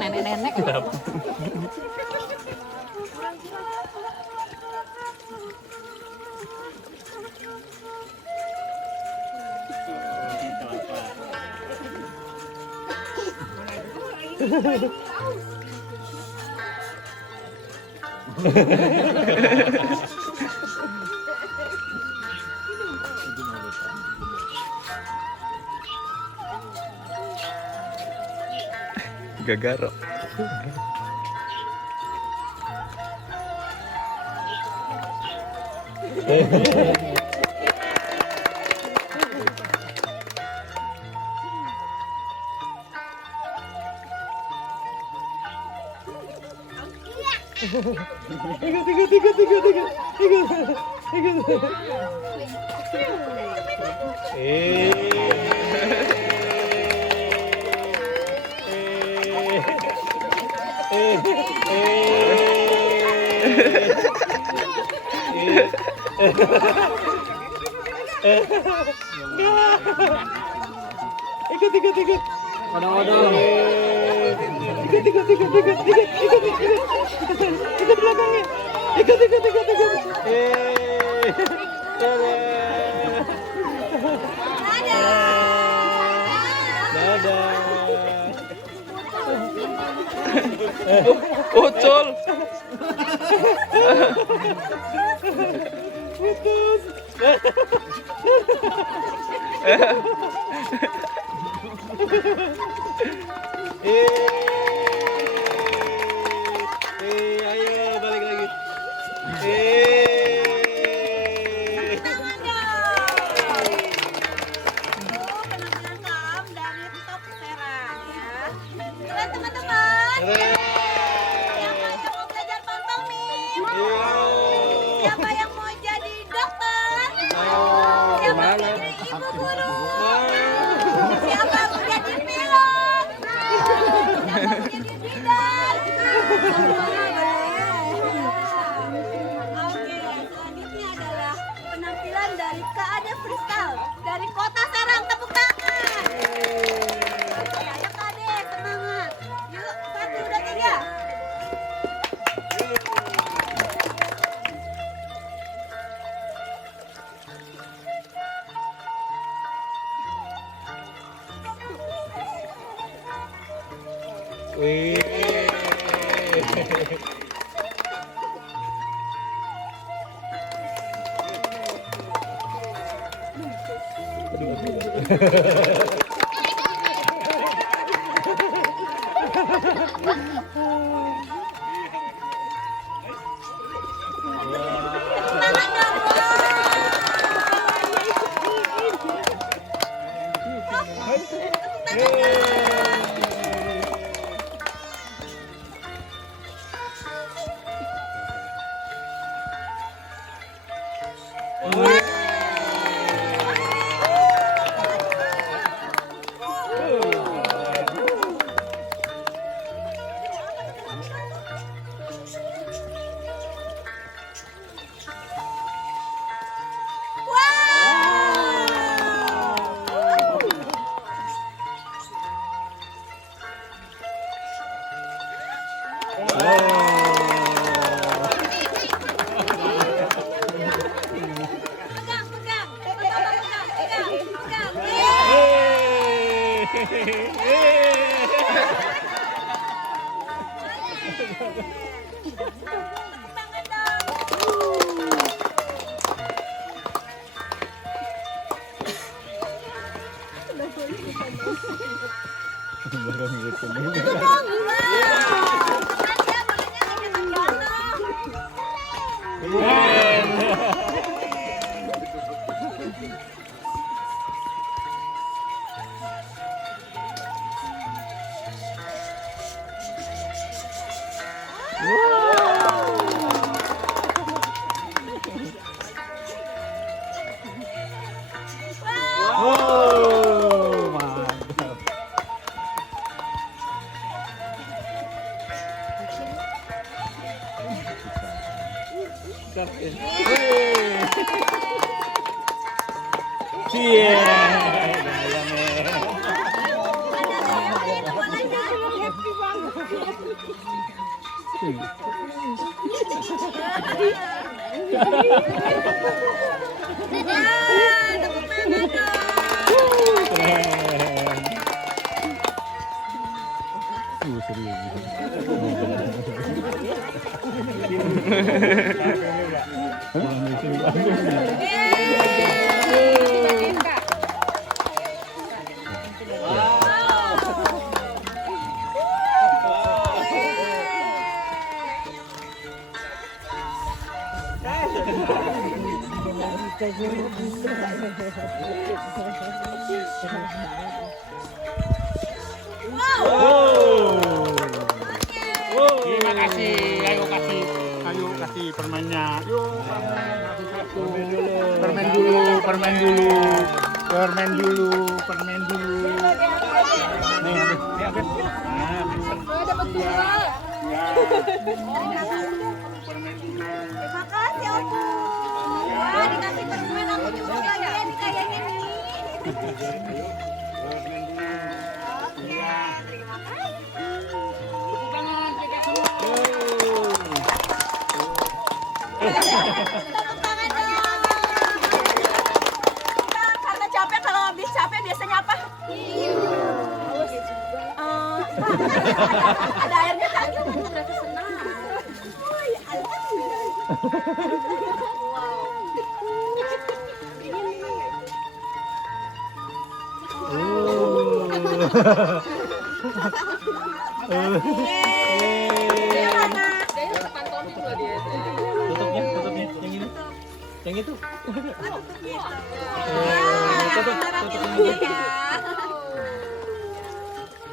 Nenek-nenek. Gagaro. Ikut. Odong-odong. Ikut belakangnya. Ikut. Dadah. Ucul. Putus. Ayo balik lagi. Penampilan Kam dari Top Serang ya. Keren teman-teman. Siapa yang mau belajar pantomim? Siapa yang mau jadi dokter? Siapa yang mau jadi ibu guru? Siapa mau jadi pilot? Siapa mau jadi bidan? Oke, selanjutnya adalah penampilan dari Kak Ade Freestyle dari Kota Serang. Tepuk tangan. Ayo Kak Ade, semangat. Yuk, 1, 2, 3. Tangan dong, Iya. Tepuk tangan dong. Keren. Serius. Terima kasih. Ayo kasih permennya. Yuk, permen dulu. Permen dulu. Nih, Afif. Nah, Dapat dua. permen dulu. Terima kasih Opu. Wah, dikasih permen aku juga kalian kayak gini. Oke, terima kasih. Tepuk tangan, kita semua. Tepuk tangan dong. Kita karena capek, kalau habis capek biasanya apa? Ada airnya kan? Berarti senang. Woi, Tutupnya. Yang itu. Tutup.